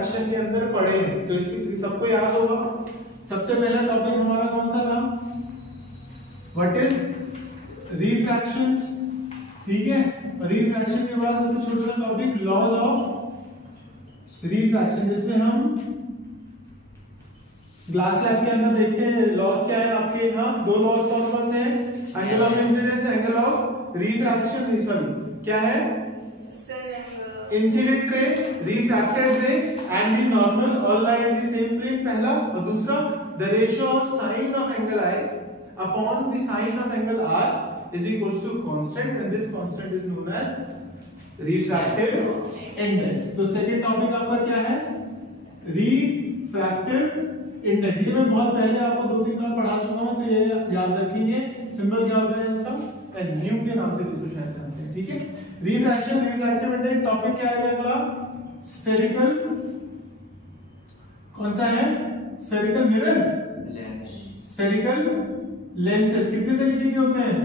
Refraction के अंदर पढ़े हैं, तो इसी सबको याद होगा। सबसे पहला टॉपिक हमारा कौन सा था? व्हाट इज रिफ्रैक्शन, ठीक है। रिफ्रैक्शन के बाद सबसे छोटा सा टॉपिक लॉज ऑफ रिफ्रैक्शन, जिसमें हम ग्लास लैब के अंदर देखते हैं लॉस क्या है आपके। हाँ, दो लॉस कौन कौन से हैं? Angle of incidence, angle of refraction. Sorry क्या है? Incident ray, refracted ray and the normal all lie in the same plane, पहला। और दूसरा the ratio of sine of angle I upon the sine of angle R is equals to constant and this constant is known as refractive index. तो second topic आपका क्या है? Refractive index. ये मैं बहुत पहले आपको 2-3 बार पढ़ा चुका हूं, तो ये याद रखेंगे। सिंबल क्या होता है इसका? न्यू के नाम से इसको शायद जानते हैं, ठीक है। Refraction, refractive index. टॉपिक क्या है अगला? स्फेरिकल, कौन सा है? Spherical mirror, spherical lenses. कितने तरीके के होते हैं?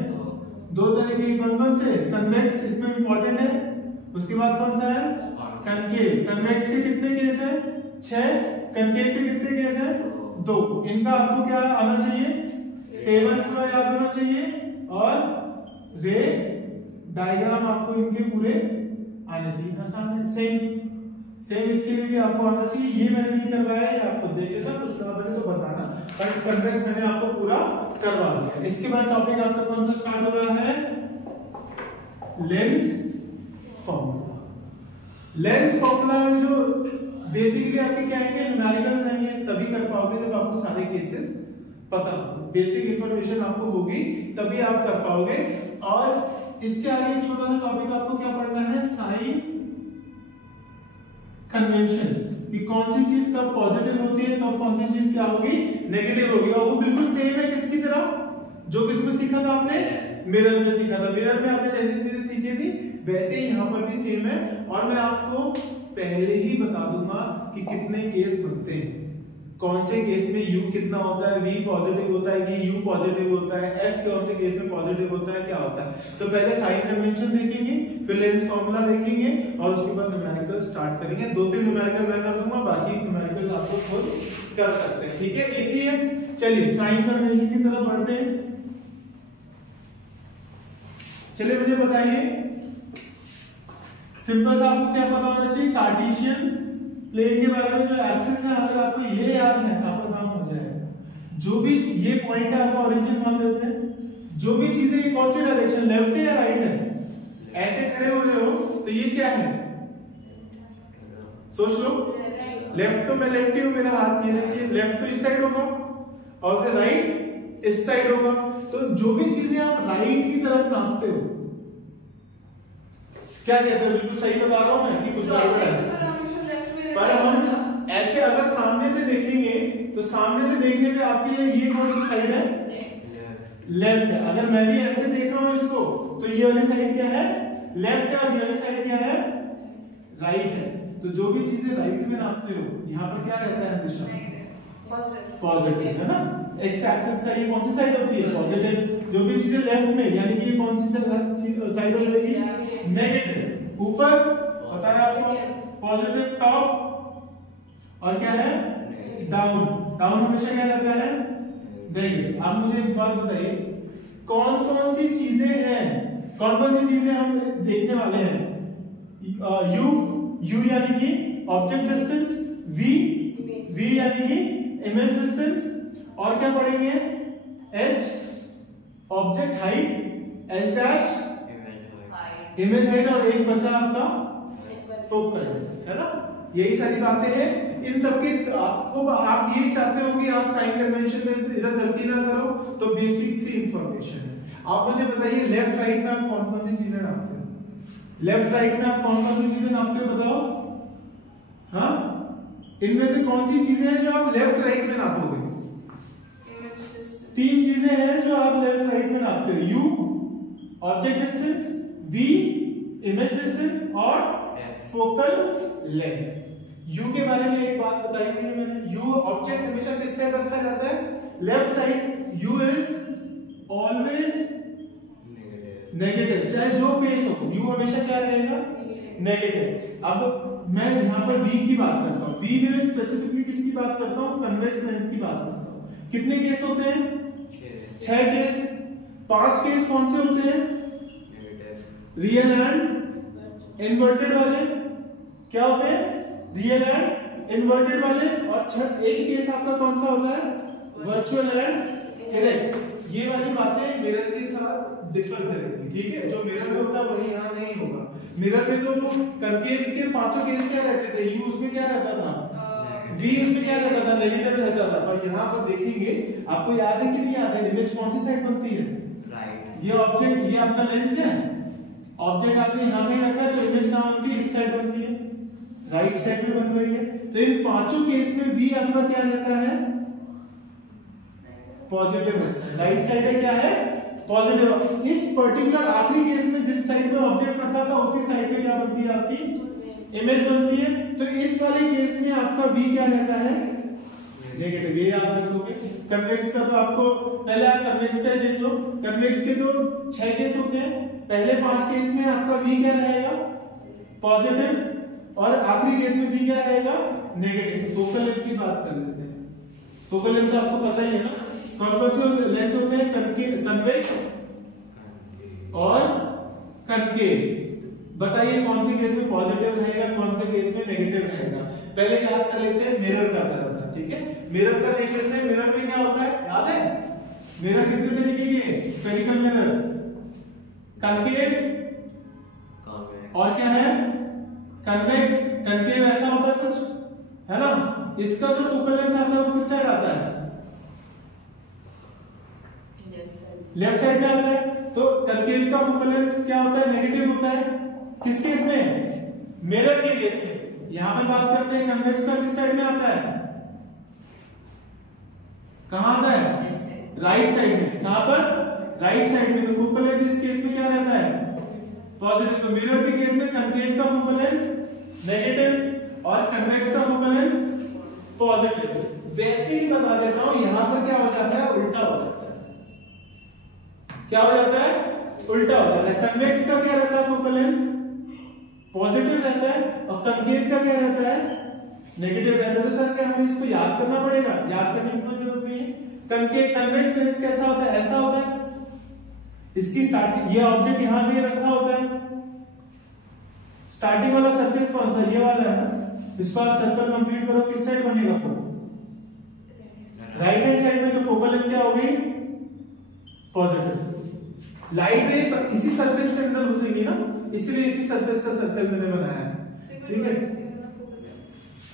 दो तरीके के। कौन कौन से? कन्वेक्स, इसमें इंपॉर्टेंट है। उसके बाद कौन सा है? कनकेव। कन्वेक्स के कितने केस हैं? 6। कनकेव के कितने केस हैं? 2। इनका आपको क्या आना चाहिए? टेबल पूरा याद होना चाहिए और रे डायग्राम आपको इनके पूरे आने चाहिए। आसान है। सेम इसके लिए भी आपको आना चाहिए। ये मैंने नहीं करवाया है, आपको देखे था कुछ ना बने तो बताना, बट कन्वेक्स मैंने आपको पूरा करवा दिया। इसके बाद टॉपिक आपका कौन सा स्टार्ट हो रहा है? Lens formula. लेंस फॉर्मूला में जो बेसिकली आपके क्या आएंगे? न्यूमेरिकल्स आएंगे, तभी कर पाओगे जब आपको सारे केसेस पता हो, बेसिक इंफॉर्मेशन आपको होगी, तभी आप कर पाओगे। और इसके आगे एक छोटा सा टॉपिक आपको क्या पढ़ना है? साइन कन्वेंशन, कि कौन सी चीज कब पॉजिटिव होती है, कब कौन सी चीज क्या होगी? नेगेटिव होगी। और वो बिल्कुल सेम है किसकी तरह? जो किसमें सीखा था आपने? मिरर में सीखा था। मिरर में आपने जैसी चीजें सीखी थी वैसे ही यहाँ पर भी सेम है। और मैं आपको पहले ही बता दूंगा कि कितने केस बनते हैं, कौन से केस में U कितना होता है, V पॉजिटिव होता है कि U पॉजिटिव होता है, F कौन से केस में पॉजिटिव होता है, क्या होता है। तो पहले साइन कन्वेंशन देखेंगे, फिर लेंस फॉर्मूला देखेंगे और उसके बाद न्यूमेरिकल स्टार्ट करेंगे। 2-3 न्यूमेरिकल मैं कर दूंगा, बाकी न्यूमेरिकल आपको खुद कर सकते हैं, ठीक है। इजी है। चलिए साइन कन्वेंशन की तरफ बढ़ते हैं। चलिए मुझे बताइए, सिंपल सा आपको क्या पता होना चाहिए? कार्टेशियन प्लेन के बारे में जो एक्सिस है, अगर आपको ये याद है आपका काम हो जाएगा। जो भी ये पॉइंट है आपका ओरिजिन मान लेते हैं। जो भी चीजें ये कौन सी डायरेक्शन, लेफ्ट है या राइट है? ऐसे खड़े हो रहे हो तो ये क्या है? सोच लो। लेफ्ट तो मैं लेफ्ट ही हूं, मेरा हाथ ये देखिए, लेफ्ट तो इस साइड होगा और फिर राइट इस साइड होगा। तो जो भी चीजें आप राइट की तरफ नापते हो, क्या कहते हो? बिल्कुल सही बता रहा हूं मैं कि कुछ गड़बड़ है? पर हम ऐसे अगर सामने से देखेंगे तो सामने से देखने पे आपकी ये कौन सी साइड है? लेफ्ट है। अगर मैं भी ऐसे देख रहा हूं इसको तो ये वाली साइड क्या है? लेफ्ट है और ये वाली साइड क्या है? राइट है। तो जो भी चीजें राइट में नापते हो यहाँ पर क्या रहता है? हमेशा पॉजिटिव, है ना। एक्स एक्सिस का ये कौन सी साइड होती है? पॉजिटिव। जो भी चीजें लेफ्ट में, यानी कि ये कौन सी साइड हो जाएगी? नेगेटिव। ऊपर पता है आपको पॉजिटिव टॉप, और क्या है? डाउन। डाउन हमेशा क्या रहता है? नेगेटिव। अब मुझे एक बात बताइए, कौन कौन सी चीजें हैं, कौन कौन सी चीजें हम देखने वाले हैं? यू यानी कि ऑब्जेक्ट डिस्टेंस, वी यानी कि इमेज डिस्टेंस, और क्या पढ़ेंगे? H object height, H dash image height, और एक बचा आपका फोकल, है ना। यही सारी बातें हैं। इन सबके आपको आप ये चाहते हो कि आप साइन कन्वेंशन में इधर गलती ना करो, तो बेसिक सी इंफॉर्मेशन है। आप मुझे बताइए लेफ्ट राइट में आप कौन कौन सी चीजें नापते हो? लेफ्ट राइट में आप कौन कौन सी चीजें नापते हो बताओ? हाँ, इनमें से कौन सी चीजें हैं जो आप लेफ्ट राइट में नापोगे? 3 चीजें हैं जो आप लेफ्ट राइट में नापते हो। U object distance, v image distance, और फोकल लेंथ। यू के बारे में एक बात बताई हुई है मैंने। यू ऑब्जेक्ट हमेशा किस साइड रखा जाता है? Left side. You is always negative, चाहे जो केस हो, यू हमेशा क्या रहेगा? नेगेटिव। अब मैं यहाँ पर V की बात करता हूँ, V में स्पेसिफिकली किसकी बात करता हूँ, कन्वेक्स लेंस की बात करता हूँ। कितने केस होते हैं? 6 केस। 5 केस कौन से होते हैं? रियल एंड इन्वर्टेड वाले। क्या होते हैं? रियल एंड इन्वर्टेड वाले। और एक केस आपका कौन सा होता है? Virtual and erect. ये वाली बातें मिरर के साथ डिफर करेंगी, ठीक है? जो मिरर में होता है वही यहाँ नहीं होगा। मिरर में तो कंकेव के 5 केस क्या रहते थे? यू उसमें क्या रहता था? V उसमें क्या रहता था? नेगेटिव रहता था। पर यहाँ पर देखेंगे, आपको याद है कि नहीं याद है? इमेज कौन सी साइड बनती है? राइट। ये ऑब्जेक्ट, ये आपका लेंस है, ऑब्जेक्ट आपने यहाँ में रखा है तो इमेज कहाँ बनती है? इस साइड बनती है, राइट साइड में बन रही है। तो इन 5 केस में V आपका क्या रहता है? पॉजिटिव रहता है। राइट साइड है क्या है? पॉजिटिव। इस पर्टिकुलर आखिरी केस में जिस साइड में ऑब्जेक्ट रखा था उसी साइड में क्या बनती है? आपकी इमेज बनती है। तो इस वाले केस में आपका V क्या रहता है? नेगेटिव। ये याद रखोगे। कन्वेक्स का तो आपको पहले आप कन्वेक्स का देख लो। कन्वेक्स के तो 6 केस होते हैं। पहले 5 केस में आपका V क्या रहेगा? पॉजिटिव। और आखिरी केस में V क्या रहेगा? नेगेटिव। फोकल लेंथ की बात कर लेते हैं। फोकल लेंथ आपको पता ही है ना, कौन से लेंस होते हैं? कन्वेक्स और कनकेव। बताइए कौन से केस में पॉजिटिव रहेगा, कौन से केस में नेगेटिव रहेगा? पहले याद कर लेते हैं मिरर का जरा सा, ठीक है? मिरर का देख लेते हैं। मिरर में क्या होता है, याद है? मिरर कितने तरीके के? स्फेरिकल मिरर, कनकेव और क्या है? कन्वेक्स। कनकेव ऐसा होता है कुछ, है ना? इसका जो फोकल लेंथ आता है वो किस साइड आता है? लेफ्ट साइड में आता है। तो कनकेव का फोकल लेंथ क्या होता है? नेगेटिव होता है। किस केस में? मिरर के केस में। यहां पे बात करते हैं कन्वेक्स का किस साइड में आता है? कहां आता है? राइट साइड में। कहां पर? राइट साइड में। तो फोकल लेंथ इस केस में क्या रहता है? पॉजिटिव। तो मिरर के केस में कनकेव का फोकल लेंथ नेगेटिव और कन्वेक्स का फोकल लेंथ पॉजिटिव। वैसे ही बता देता हूं, यहां पर क्या हो जाता है? उल्टा हो जाता है। क्या हो जाता है? उल्टा हो जाता है। कन्वेक्स का क्या रहता है? फोकल लेंथ पॉजिटिव रहता है और कनकेव का क्या रहता है? नेगेटिव रहता है। तो सर क्या हमें इसको याद करना पड़ेगा? याद करने की कोई जरूरत नहीं है। कनकेव कन्वेक्स लेंस कैसा होता है? ऐसा होता है। इसकी स्टार्टिंग, ये ऑब्जेक्ट यहां पे रखा होता है। स्टार्टिंग वाला सरफेस कौन सा? ये वाला है ना। इसको आप सर्कल कंप्लीट करो, किस साइड बनेगा? राइट हैंड साइड में। तो फोकल लेंथ क्या होगी? पॉजिटिव। लाइट रेस इसी सरफेस से अंदर घुसेंगी ना, इसलिए इसी सरफेस का सर्कल मैंने बनाया है, ठीक है?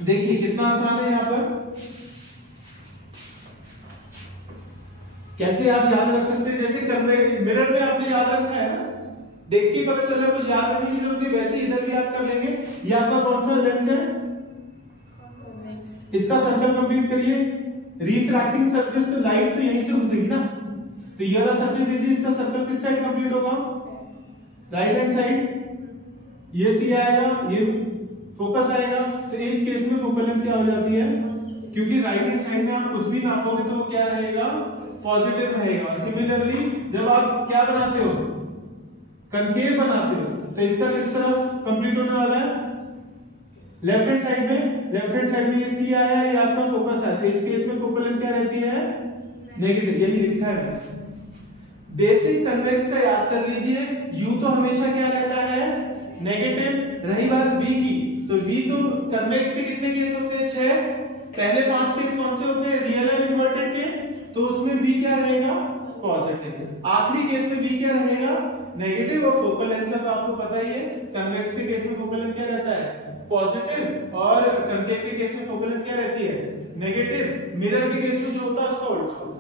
देखिए कितना आसान है। यहाँ पर कैसे आप याद रख सकते हैं? जैसे मिरर में आपने याद रखा है ना, देख के पता चल रहा है, कुछ याद रखने की जरूरत नहीं। वैसे इधर भी आप कर लेंगे। ये आपका कौन सा लेंस है? इसका सर्कल कंप्लीट करिए। रिफ्रैक्टिंग सरफेस, तो लाइट तो यहीं से घुसेगी ना। तो ये वाला सर्कल दीजिए। इसका सर्कल किस साइड कंप्लीट होगा? Right hand side. ये सी आएगा, ये फोकस आएगा। तो इस केस में फोकल लेंथ क्या हो जाती है? क्योंकि राइट हैंड साइड में आप कुछ भी नापोगे तो क्या रहेगा? पॉजिटिव रहेगा। सिमिलरली जब आप क्या बनाते हो? कनकेव बनाते हो, तो इसका किस तरफ कंप्लीट होने वाला है? लेफ्ट हैंड साइड में। लेफ्ट हैंड साइड में ये सी आया है, ये आपका फोकस है। तो इस केस में फोकल लेंथ क्या रहती है? नेगेटिव। यही लिखा है। बेसिक कन्वेक्स का याद कर लीजिए। U तो हमेशा क्या रहता है? नेगेटिव। रही बात V की, तो V तो कन्वेक्स के कितने केस होते हैं? 6। पहले 5 केस कौन से होते हैं? रियल एंड इन्वर्टेड के। तो उसमें V क्या रहेगा? पॉजिटिव। आखिरी केस में V क्या रहेगा? नेगेटिव। और फोकल लेंथ का तो आपको पता ही है, कन्वेक्स के केस में फोकल लेंथ क्या रहता है? पॉजिटिव। और कनकेव के केस में फोकल लेंथ क्या रहती है? नेगेटिव। मिरर के केस में जो होता है उसका उल्टा होता है।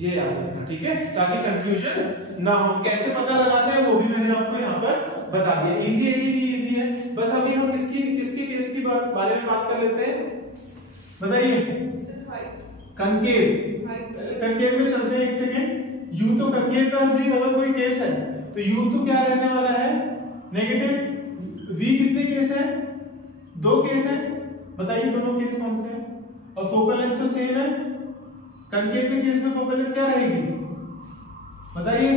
ये याद रखना, ठीक है? ताकि कंफ्यूजन ना हो। कैसे पता लगाते हैं वो भी मैंने आपको यहाँ पर बता दिया। इजी है कि नहीं इजी है? बस अभी हम किसके केस की बारे में बात कर लेते हैं, बताइए। कनकेव। कनकेव में चलते हैं, एक सेकेंड। यू तो कनकेव का भी अगर कोई केस है तो यू तो क्या रहने वाला है? नेगेटिव। वी कितने केस है? 2 केस है। बताइए दोनों केस कौन से हैं? और फोकल लेंथ तो सेम है। कनकेव के केस में फोकल लेंथ क्या रहेगी? बताइए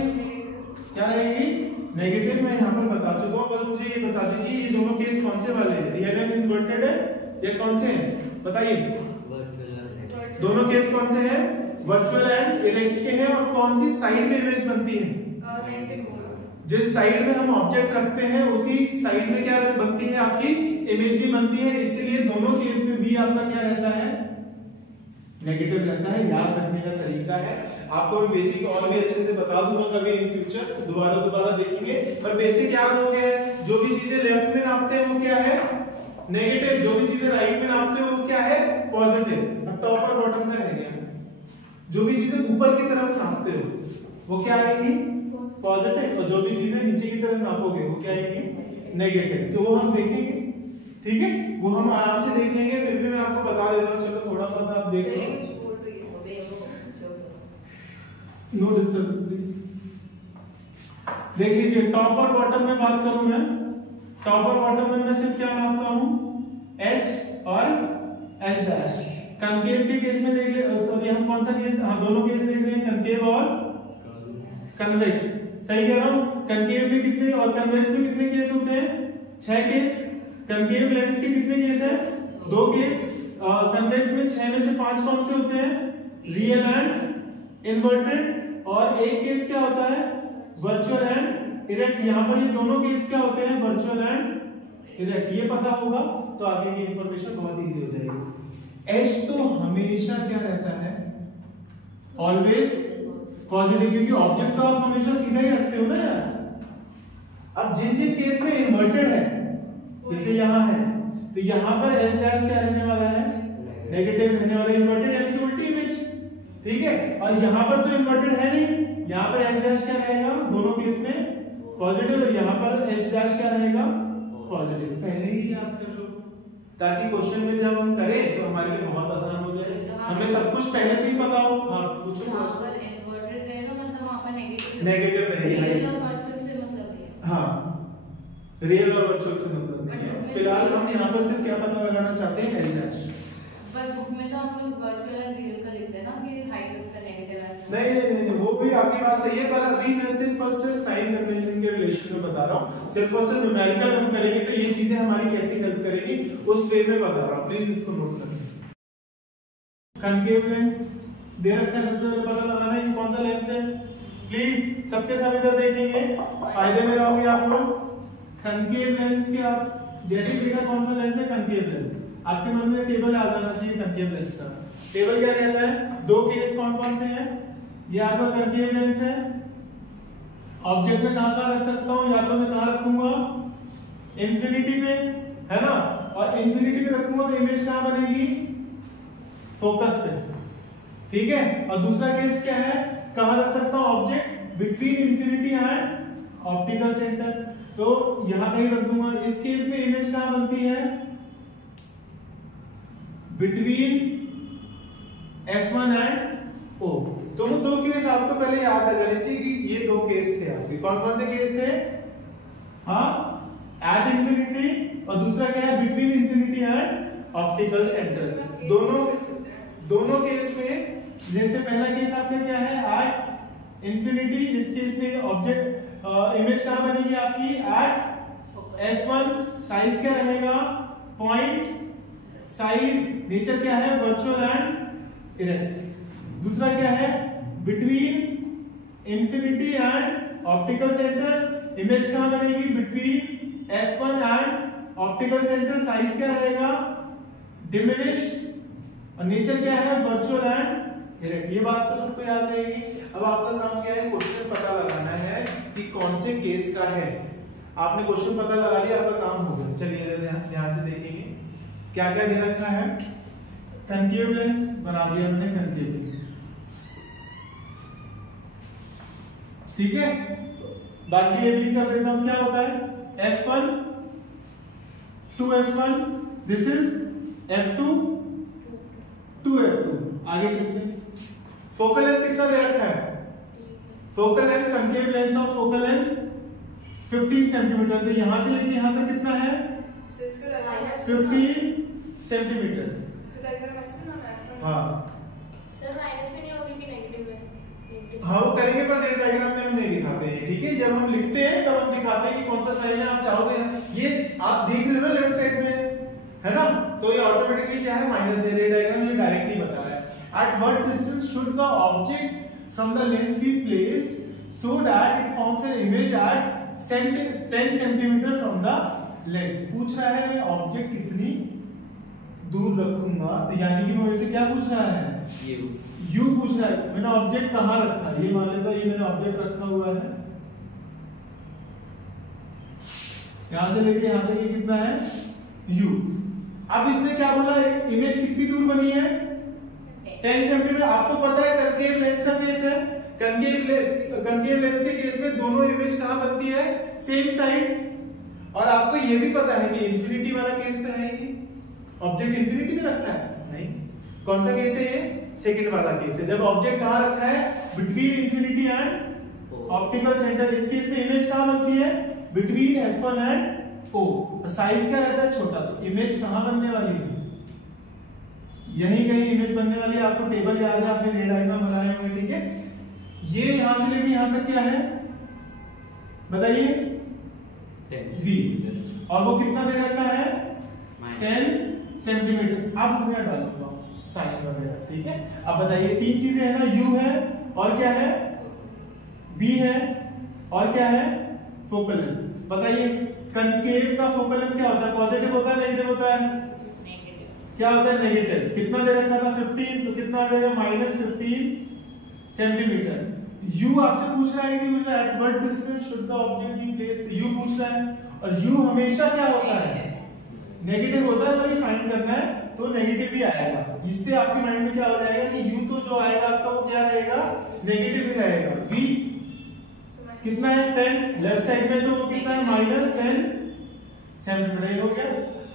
क्या रहेगी? नेगेटिव मैं यहाँ पर बता चुका हूँ, बस मुझे ये बता दीजिए ये दोनों केस कौन से वाले हैं, रियल एंड इन्वर्टेड है या कौन से हैं, बताइए। दोनों केस कौन से हैं, वर्चुअल एंड इरेक्ट के हैं, और कौन सी साइड में इमेज बनती है, जिस साइड में हम ऑब्जेक्ट रखते हैं उसी साइड में क्या बनती है, आपकी इमेज भी बनती है। इसलिए दोनों केस में भी आपका क्या रहता है, नेगेटिव रहता है। याद रखने का तरीका है, आपको मैं बेसिक और भी अच्छे से बता दूंगा कभी इन फ्यूचर, दोबारा देखेंगे, पर बेसिक याद हो गया है। जो भी चीजें लेफ्ट में नापते हैं वो क्या है, नेगेटिव, जो भी चीजें राइट में नापते हो वो क्या है, पॉजिटिव। अब टॉप और बॉटम का रह गया, जो भी चीजें ऊपर की तरफ नापते हो वो क्या आएगी, पॉजिटिव, और जो भी चीजें नीचे की तरफ नापोगे वो क्या आएगी, नेगेटिव। तो वो हम देखेंगे, ठीक है, वो हम आराम से देख लेंगे। फिर भी मैं आपको बता देता हूँ, चलो थोड़ा बहुत आप देख लो, नो डिस्टर्बेंस प्लीज। देख लीजिए, टॉप और बॉटम में बात करूं मैं, टॉप और बॉटम में मैं सिर्फ क्या नापता हूं, एच और एच डैश। कनकेव के केस में देख ले, सॉरी हम कौन सा केस, हाँ दोनों केस देख रहे हैं, कनकेव और कन्वेक्स। सही कह रहा हूं, कनकेव में कितने और कन्वेक्स में कितने केस होते हैं, 6 केस। कनकेव लेंस के कितने केस है, 2 केस। कन्वेक्स में 6 में से 5 कौन से होते हैं, रियल एंड इन्वर्टेड, और एक केस क्या होता है, वर्चुअल एंड इरेक्ट। यहां पर ये दोनों केस क्या होते हैं, वर्चुअल एंड इरेक्ट। ये पता होगा तो आगे की इंफॉर्मेशन बहुत इजी हो जाएगी। एच तो हमेशा क्या रहता है, ऑलवेज पॉजिटिव, क्योंकि ऑब्जेक्ट तो आप हमेशा सीधा ही रखते हो ना यार। अब जिन जिन केस में इन्वर्टेड है, जैसे यहां है, तो यहां पर एच डैश क्या रहने वाला है, नेगेटिव रहने वाला, इन्वर्टेड यानी कि उल्टी इमेज, ठीक है। और यहाँ पर तो इन्वर्टेड है नहीं, यहाँ पर एच डैश क्या रहेगा, दोनों केस में पॉजिटिव, और यहाँ पर एच डैश क्या रहेगा, पॉजिटिव। पहले ही याद कर लो, ताकि क्वेश्चन में जब हम करें तो हमारे लिए बहुत आसान हो जाए, हमें सब कुछ पहले से ही पता हो। हाँ पूछो, नेगेटिव रहेगा, हाँ रियल और वर्चुअल से मतलब नहीं है। फिलहाल हम यहाँ पर सिर्फ क्या पता लगाना चाहते हैं, एच डैश। पर बुक में तो हम लोग वर्चुअल एंड रियल का लिखते हैं ना, कि हाइट उसका नेगेटिव है। नहीं, वो भी आपकी बात सही है, पर अभी मैं सिर्फ और सिर्फ साइन कन्वेंशन के रिलेशन में बता रहा हूँ। सिर्फ और सिर्फ न्यूमेरिकल हम करेंगे तो ये चीजें हमारी कैसे हेल्प करेगी उस वे में बता रहा हूँ, प्लीज इसको नोट करें। कनकेव लेंस दे रखा है, तो पता लगाना है कि कौन सा लेंस है। प्लीज सबके साथ इधर देखेंगे, फायदे में रहोगे आप लोग। कनकेव लेंस के आप जैसे देखा कौन सा लेंस है, कनकेव लेंस। आपके मन में टेबल याद आना चाहिए कनकेव लेंस का। टेबल क्या कहता है, 2 केस कौन कौन से हैं, ये आपका कनकेव लेंस है। ऑब्जेक्ट में कहां रख सकता हूं, या तो मैं कहां रखूंगा, इंफिनिटी पे, है ना, और इंफिनिटी पे रखूंगा तो इमेज कहां बनेगी, फोकस पे, ठीक है। और दूसरा केस क्या है, कहां रख सकता हूं object, between infinity and optical centre, तो यहां कहीं रख दूंगा। इस केस में इमेज कहां बनती है, बिटवीन F1 एंड O। तो वो 2 केस आपको पहले याद रख लेने चाहिए कि ये 2 केस थे आपके। कौन कौन से केस थे, हाँ एट इंफिनिटी, और दूसरा क्या है, between infinity and optical centre. दोनों केस में, जैसे पहला केस आपने क्या है, एट इंफिनिटी, इस केस में ऑब्जेक्ट इमेज कहां बनेगी आपकी, एट F1, साइज क्या रहेगा, पॉइंट साइज, नेचर क्या है, वर्चुअल एंड इरेक्ट। दूसरा क्या है, between infinity and optical centre, image कहां बनेगी, between F1 and optical centre, size क्या रहेगा, डिमिनिश्ड, और नेचर क्या है, वर्चुअल एंड इरेक्ट। ये बात तो सबको याद रहेगी। अब आपका काम क्या है, क्वेश्चन पता लगाना है कि कौन से केस का है। आपने क्वेश्चन पता लगा लिया, आपका काम हो गया। चलिए ध्यान से देखेंगे क्या क्या दे रखा है। कनकेव लेंस बना दिया हमने, कनकेव लेंस, ठीक है। बाकी ये भी कर देता हूं, क्या होता है, F1 to F1, this is F2 to F2। आगे चलते हैं। फोकल लेंथ कितना दे रखा है, focal length, concave lens of focal length 15 centimetre. तो यहां से लेके यहां तक कितना है, 15 सेंटीमीटर। हाँ सर माइनस में नहीं होगी कि नेगेटिव है, हाँ वो करेंगे पर डेटा डायग्राम में हम नहीं दिखाते हैं, ठीक है। जब हम लिखते हैं तब हम दिखाते हैं कि कौन सा साइन है आप चाहोगे। ये आप देख रहे हो ना लेफ्ट साइड में, है ना, तो ये ऑटोमेटिकली क्या है माइनस है। डायग्राम ये डायरेक्टली बता रहा है eight what distance should the object from the lens be placed so that it forms an image at 10 centimetre from the lens. पूछ रहा है मैं ऑब्जेक्ट कितनी दूर रखूंगा, तो यानी कि मेरे से क्या पूछ रहा है, यू पूछ रहा है। मैंने ऑब्जेक्ट कहां रखा है, ये मान लेता ये मैंने ऑब्जेक्ट रखा हुआ है यहां से लेके यहां तक, ये कितना है यू। अब इसने क्या बोला, इमेज कितनी दूर बनी है 10 सेंटीमीटर। आपको पता है कंकेव लेंस का केस है, कंकेव लेंस के केस में दोनों इमेज कहां बनती है, सेम साइड। और आपको ये भी पता है कि इंफिनिटी वाला केस तो है ही, ऑब्जेक्ट इंफिनिटी में रखा है नहीं। कौन सा केस है ये, सेकंड वाला केस है। जब ऑब्जेक्ट कहां रखा है, between infinity and optical centre. इस केस में इमेज कहां बनती है, between f1 and o। Size क्या रहता है, छोटा, तो इमेज कहां बनने वाली है, यहीं कहीं इमेज बनने वाली है। आपको टेबल याद है, आपने रे डायग्राम बनाए हुए, ठीक है। ये यहां से लेके यहां तक क्या है बताइए, v, और वो कितना दे रखा है 10 सेंटीमीटर। अब मैं डालूंगा साइन वगैरह, ठीक है। अब बताइए तीन चीजें है ना, u है और क्या है, v है और क्या है, फोकल लेंथ। बताइए कनकेव का फोकल लेंथ क्या होता है, पॉजिटिव होता है नेगेटिव होता है, क्या होता है नेगेटिव। कितना दे रखा था 15, तो कितना आ जाएगा -15 सेंटीमीटर। u आपसे पूछ रहा है कि पूछ रहा है eight what distance should the object be placed, u पूछ रहा है। और u हमेशा क्या होता है, नेगेटिव होता है। तो ये फाइंड करना है तो नेगेटिव ही आएगा। इससे आपके माइंड में क्या हो जाएगा कि u तो जो आएगा आपका वो क्या रहेगा, नेगेटिव ही रहेगा। v कितना है 10, लेफ्ट साइड में तो वो कितना है -10 सेंटीमीटर हो गया।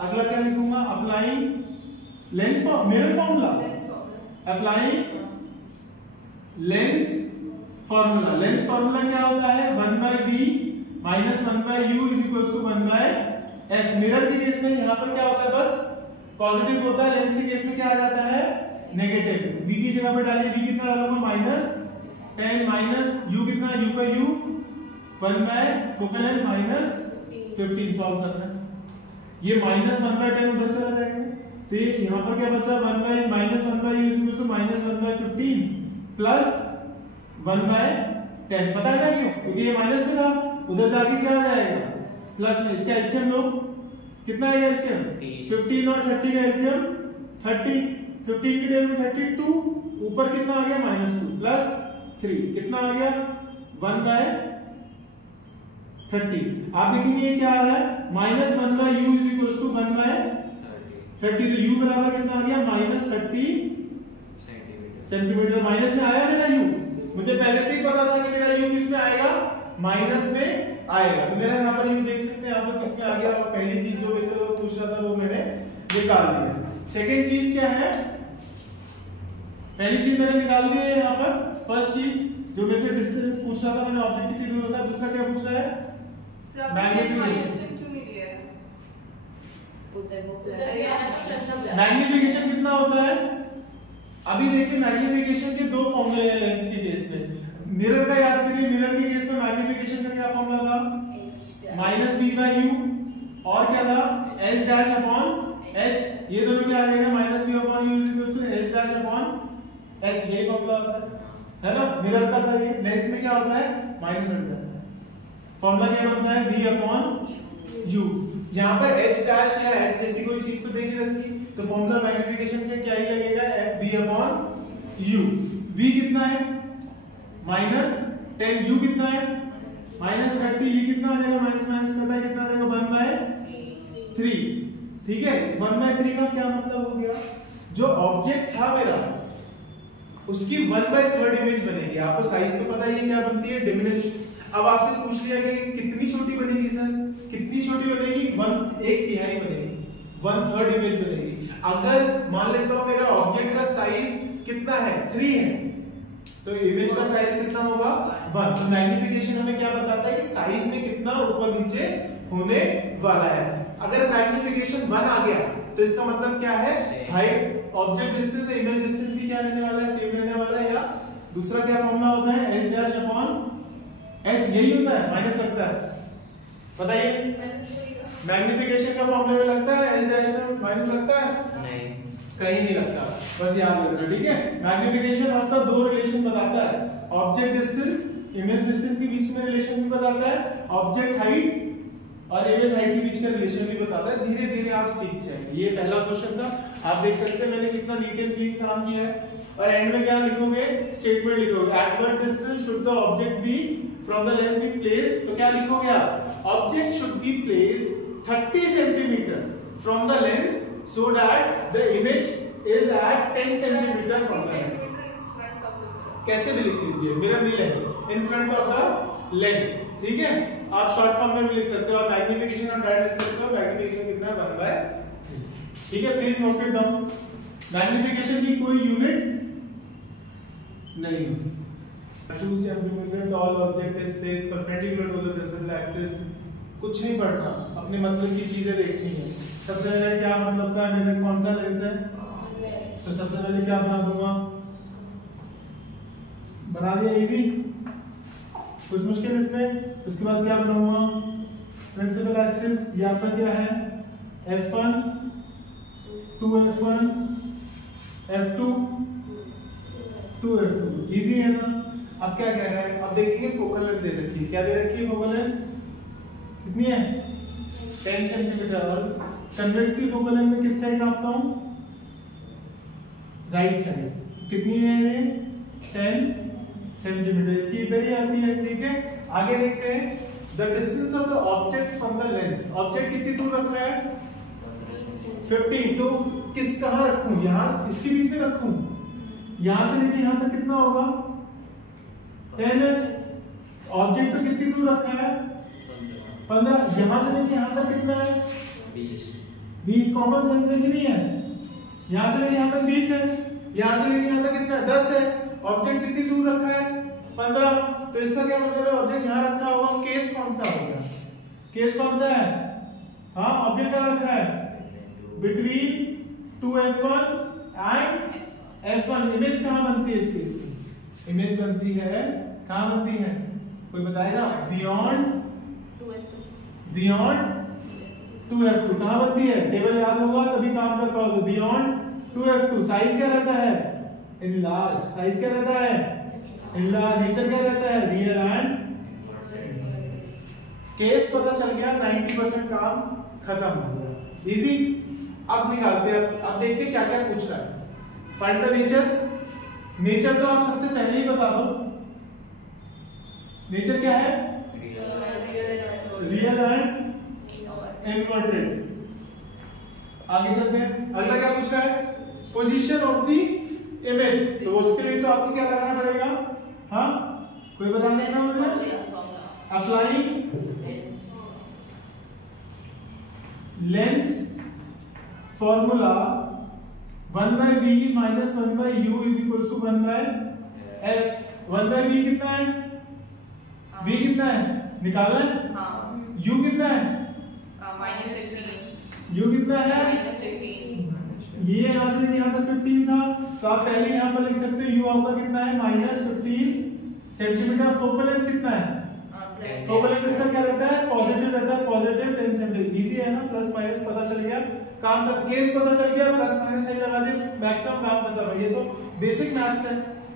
अगला क्या लिखूंगा, applying lens mirror formula, applying lens formula. Lens formula क्या होता है, 1/v - 1/u = 1/f। मिरर के केस में यहां पर क्या होता है, बस पॉजिटिव होता है। लेंस के केस में क्या आ जाता है, नेगेटिव। v की जगह पर डालिए, v कितना डालूंगा -10 माइनस u कितना, u का u 1/फोकल लेंथ -15 सॉल्व करना है। ये -1/10 उधर चला जाएगा, तो ये यहां पर क्या बचा, 1/-1/u = -1/15 प्लस 1/10। पता है ना क्यों, क्योंकि ये माइनस में था, उधर जाके क्या आ जाएगा प्लस में। इसका एलसीएम लो, कितना है एलसीएम, 15 और 30 का एलसीएम 30। 15 की डेल में 32, ऊपर कितना आ गया -2 प्लस 3, कितना आ गया 1/30। आप देखेंगे क्या आ रहा है, -1/u = 1/30। तो u बराबर कितना आ गया, -30 सेंटीमीटर। माइनस में आया मेरा u, मुझे पहले से ही पता था कि मेरा u किस में आएगा, माइनस में आएगा। तो मेरा यहाँ पर u देख सकते हैं यहाँ पर किस में आ गया। पहली चीज जो वैसे वो पूछ रहा था वो मैंने निकाल दिया। सेकंड चीज क्या है, पहली चीज मैंने निकाल दी है यहाँ पर। फर्स्ट चीज जो मेरे से डिस्टेंस पूछ रहा था, मैंने ऑब्जेक्ट कितनी दूर होता है। दूसरा क्या पूछ रहा है, मैग्निफिकेशन कितना होता है। अभी देखिए मैग्निफिकेशन के दो फॉर्मूले हैं लेंस के केस में। मिरर का याद करिए, मिरर के केस में मैग्निफिकेशन का क्या फॉर्मूला था, -v/u और क्या था h'/h। ये दोनों क्या आ जाएगा, -v/u = h'/h। ये फॉर्मूला होता है ना, मिरर का था। लेंस में क्या होता है, माइनस हट जाता है। फॉर्मूला क्या बनता है, v/u। यहाँ पर h' या h जैसी कोई चीज तो दे नहीं रखी, तो फॉर्मूला मैग्निफिकेशन के क्या ही लगेगा, v/u। v कितना है -10, u कितना है -30। ये कितना आ जाएगा, माइनस माइनस करता है कितना आ जाएगा 1/3। ठीक है, 1/3 का क्या मतलब हो गया, जो ऑब्जेक्ट था मेरा उसकी 1/3 इमेज बनेगी। आपको साइज तो पता ही है क्या बनती है, डिमिनिश। अब आपसे पूछ लिया कि कितनी छोटी बनेगी सर, कितनी छोटी बनेगी, 1/3 बनेगी, 1/3 इमेज बनेगी। अगर मान लेता हूं मेरा ऑब्जेक्ट का साइज कितना है, 3 है, तो इमेज का साइज कितना होगा 1। तो मैग्निफिकेशन हमें क्या बताता है कि साइज में कितना ऊपर नीचे होने वाला है। अगर मैग्निफिकेशन 1 आ गया तो इसका मतलब क्या है, height object distance image distance भी क्या रहने वाला है, सेम रहने वाला है या दूसरा क्या फॉर्मूला होता है, h डैश अपॉन h, यही होता है, माइनस लगता है, बताइए मैग्निफिकेशन का फॉर्मूला में लगता है h डैश में माइनस लगता है, नहीं कहीं नहीं लगता, बस याद रखना, ठीक है। मैग्निफिकेशन आपका दो रिलेशन बताता है, ऑब्जेक्ट डिस्टेंस इमेज डिस्टेंस के बीच में रिलेशन भी बताता है, ऑब्जेक्ट हाइट और इमेज हाइट के बीच का रिलेशन भी बताता है। धीरे धीरे आप सीख जाएंगे। ये पहला क्वेश्चन था, आप देख सकते हैं मैंने कितना नीट एंड क्लीन काम किया है। और एंड में क्या लिखोगे, स्टेटमेंट लिखोगे, at what distance should the object be from the lens be placed, तो क्या लिखोगे आप, object should be placed 30 centimetre from the lens so that the image is at 10 centimeter from the lens. कैसे भी लिख लीजिए, mirror नहीं lens, in front of the lens, ठीक है। आप शॉर्ट फॉर्म में भी लिख सकते हो, और मैग्निफिकेशन आप डायरेक्ट लिख सकते हो, मैग्निफिकेशन कितना है 1/3, ठीक है। Please note it down. Magnification की कोई यूनिट नहीं होती। Choose centimetre, all object is placed perpendicular to the principal axis, कुछ नहीं पढ़ना, अपने मतलब की चीजें देखनी है। सबसे पहले क्या मतलब का मेरे कौन सा लेंस है, तो सबसे पहले क्या बना दूंगा, बना दिया इजी, कुछ मुश्किल इसमें। उसके बाद क्या बनाऊंगा, प्रिंसिपल एक्सिस, ये आपका क्या है f1 2f1 f2 2f2, easy है ना। अब क्या कह रहा है, अब देखिए फोकल लेंथ दे रखी है, क्या दे रखी है, फोकल लेंथ कितनी है 10 सेंटीमीटर, और कन्वेक्सिव फोकल लेंथ में किस साइड नापता हूं, राइट साइड, कितनी है ये 10 सेंटीमीटर, इसकी इधर ही आती है, ठीक है। आगे देखते हैं, the distance of the object from the lens, object कितनी दूर रख रहा है 15, तो किस कहां रखूं, यहां इसके बीच में रखूं, यहां से लेके यहां तक कितना होगा 10, ऑब्जेक्ट तो कितनी दूर रखा है 15, यहां से लेके यहां तक कितना है 20, कॉमन सेंस है कि नहीं है, यहां से लेके यहां तक 20 है, यहां से लेके यहां तक कितना 10 है, ऑब्जेक्ट कितनी दूर रखा है 15, तो इसका क्या मतलब है, ऑब्जेक्ट यहां रखा होगा, केस कौन सा होगा, केस कौन सा है, हाँ ऑब्जेक्ट कहां रखा है between 2f1 and f1, image कहां बनती है इसकी, इमेज बनती है कहां बनती है, कोई बताएगा, बियॉन्ड 2f2 कहां बनती है, टेबल याद होगा तभी काम कर पाओगे, बियॉन्ड 2f2, साइज क्या रहता है इनलार्ज, साइज क्या रहता है इनलार्ज, नेचर क्या रहता है रियल एंड, केस पता चल गया, 90% काम खत्म हो गया, इजी। अब निकालते हैं, अब देखते हैं क्या क्या पूछ रहा है। फाइंड द नेचर, नेचर तो आप सबसे पहले ही बता दो, नेचर क्या है रियल एंड इन्वर्टेड। आगे चलते हैं, अगला क्या पूछ रहा है, पोजीशन ऑफ द इमेज, तो उसके लिए तो आपको क्या लगाना पड़ेगा, हाँ कोई बता देना मुझे, applying lens formula 1/v minus 1/u is equals to 1/f, 1/v कितना है, v कितना है निकालना है, u कितना है u कितना है, ये यहाँ से यहाँ तक 15 था, तो आप पहले यहाँ पर लिख सकते हो u आपका कितना है -15 सेंटीमीटर, फोकल लेंथ कितना है, फोकल लेंथ इसका क्या रहता है पॉजिटिव रहता है, पॉजिटिव 10 सेंटीमीटर, इजी है ना, प्लस माइनस पता चल गया, काम का केस पता चल गया, प्लस माइनस सही लगा दे, मैक्सिमम काम खत्म है, ये तो बेसिक मैथ्स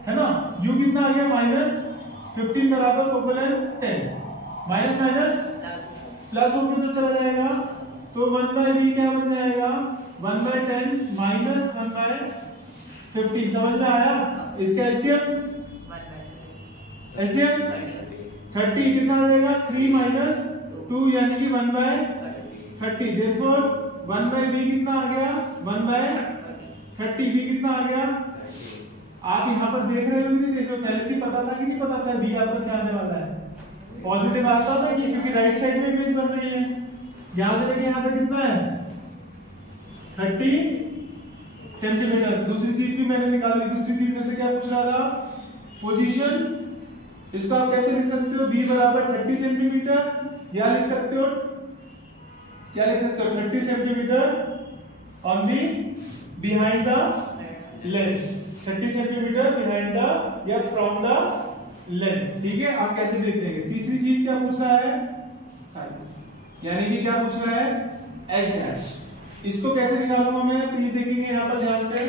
है ना। u कितना आ गया -15 बराबर focal length 10, minus minus plus होकर तो चला जाएगा, तो 1/v क्या बन जाएगा 1/10 माइनस 1/15, समझ में आया। इसका एलसीएम 30 कितना आ जाएगा 3 माइनस 2 यानी कि 1/30, देयरफॉर 1/v कितना आ गया 1/30, v कितना आ गया, आप यहाँ पर देख रहे हो कि नहीं देख रहे हो, पहले से पता था कि नहीं पता था v आपका क्या आने वाला है, पॉजिटिव आता था कि क्योंकि राइट साइड में इमेज बन रही है, यहां से लेके यहां तक कितना है 30 सेंटीमीटर। दूसरी चीज भी मैंने निकाली, दूसरी चीज में से क्या पूछ रहा था पोजीशन, इसको आप कैसे लिख सकते हो, v बराबर 30 सेंटीमीटर, या लिख सकते हो क्या लिख सकते हो 30 centimetre on the behind the lens, 30 centimetre behind the या फ्रॉम द लेंस। ठीक है, आप कैसे भी लिख देंगे। तीसरी चीज क्या पूछ रहा है, साइज, यानी कि क्या पूछ रहा है, एच डैश। इसको कैसे निकालूंगा मैं, तो ये देखेंगे यहाँ पर ध्यान से,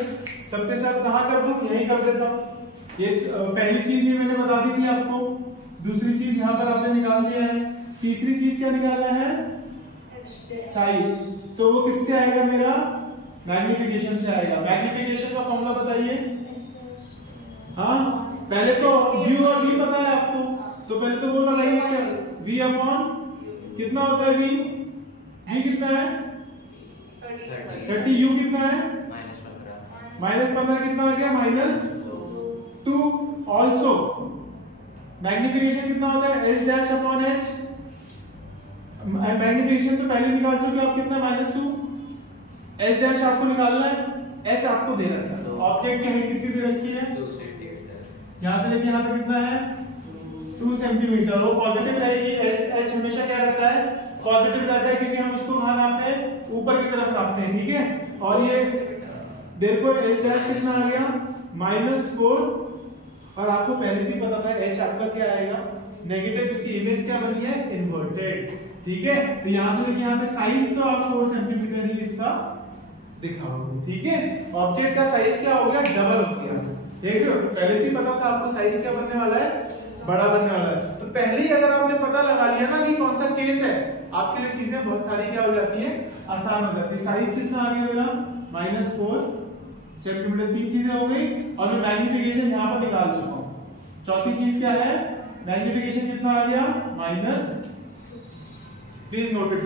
सबके साथ कहां कर दूं, यही कर देता हूं। ये पहली चीज ये मैंने बता दी थी आपको, दूसरी चीज यहाँ पर आपने निकाल दिया है, तीसरी चीज क्या निकालना है, साइज। तो वो किससे आएगा, मेरा मैग्निफिकेशन से आएगा। मैग्निफिकेशन का फॉर्मूला बताइए। हाँ, पहले तो u और v पता है आपको, तो पहले तो वो लगाइए, v अपॉन कितना होता है, v कितना है 30, u कितना है -15 कितना आ गया, -2। ऑल्सो मैग्निफिकेशन कितना होता है, h dash upon h। Magnification तो पहले निकाल चुके आप, कितना -2। h डैश आपको निकालना है, h आपको दे रखा है, ऑब्जेक्ट की हाइट कितनी दे रखी है, 2 सेंटीमीटर, यहां से लेके यहां तक कितना है, 2 सेंटीमीटर। वो पॉजिटिव रहेगी, h हमेशा क्या रहता है, पॉजिटिव रहता है, क्योंकि हम उसको कहां नापते हैं, ऊपर की तरफ नापते हैं। ठीक है, और ये देयरफॉर h डैश कितना आ गया, -4। और आपको पहले से ही पता था h आपका क्या आएगा, नेगेटिव, क्योंकि इमेज क्या बनी है, इन्वर्टेड। ठीक है, तो यहां से लेके यहां तक साइज तो आप 4 सेंटीमीटर ही इसका दिखाओगे। ठीक है, ऑब्जेक्ट का साइज क्या हो गया, डबल हो गया। देख लो, पहले से ही पता था आपको साइज क्या बनने वाला है, बड़ा बनने वाला है। तो पहले ही अगर आपने पता लगा लिया ना कि कौन सा केस है, आपके लिए चीजें बहुत सारी क्या हो जाती है, आसान हो जाती है। साइज कितना आ गया मेरा, -4 सेंटीमीटर। 3 चीजें हो गई, और मैं मैग्निफिकेशन यहां पर निकाल चुका हूं। चौथी चीज क्या है, मैग्निफिकेशन कितना आ गया, प्लीज नोट इट।